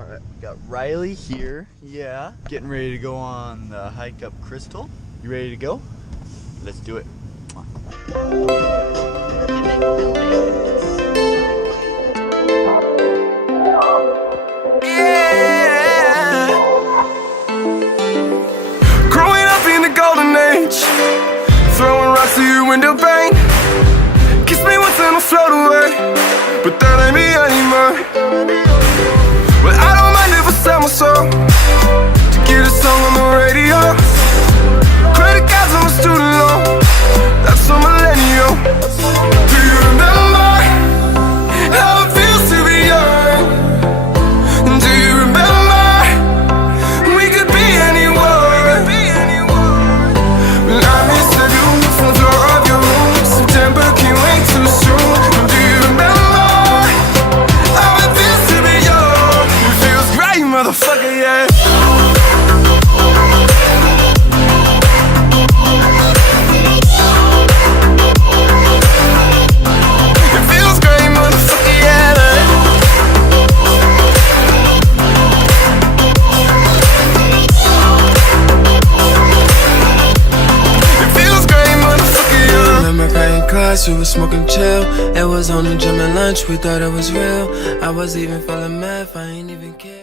Alright, we got Riley here. Yeah. Getting ready to go on the hike up Crystal. You ready to go? Let's do it. Come on. Yeah. Growing up in the golden age, throwing rocks to your window pane. Kiss me once and I'll float away, but that ain't me anymore. Well, I don't mind if I sell my soul to get a song on the radio. Credit cards on my student loan, that's a millennial. Do you remember how it feels to be young? Do you remember we could be anyone? Well, I miss the view from the floor of your room. September can't wait too soon. Do you remember how it feels to be young? It feels great, motherfucker, yeah. We was smoking chill. It was on the gym and lunch. We thought it was real. I was even feeling mad. I ain't even care.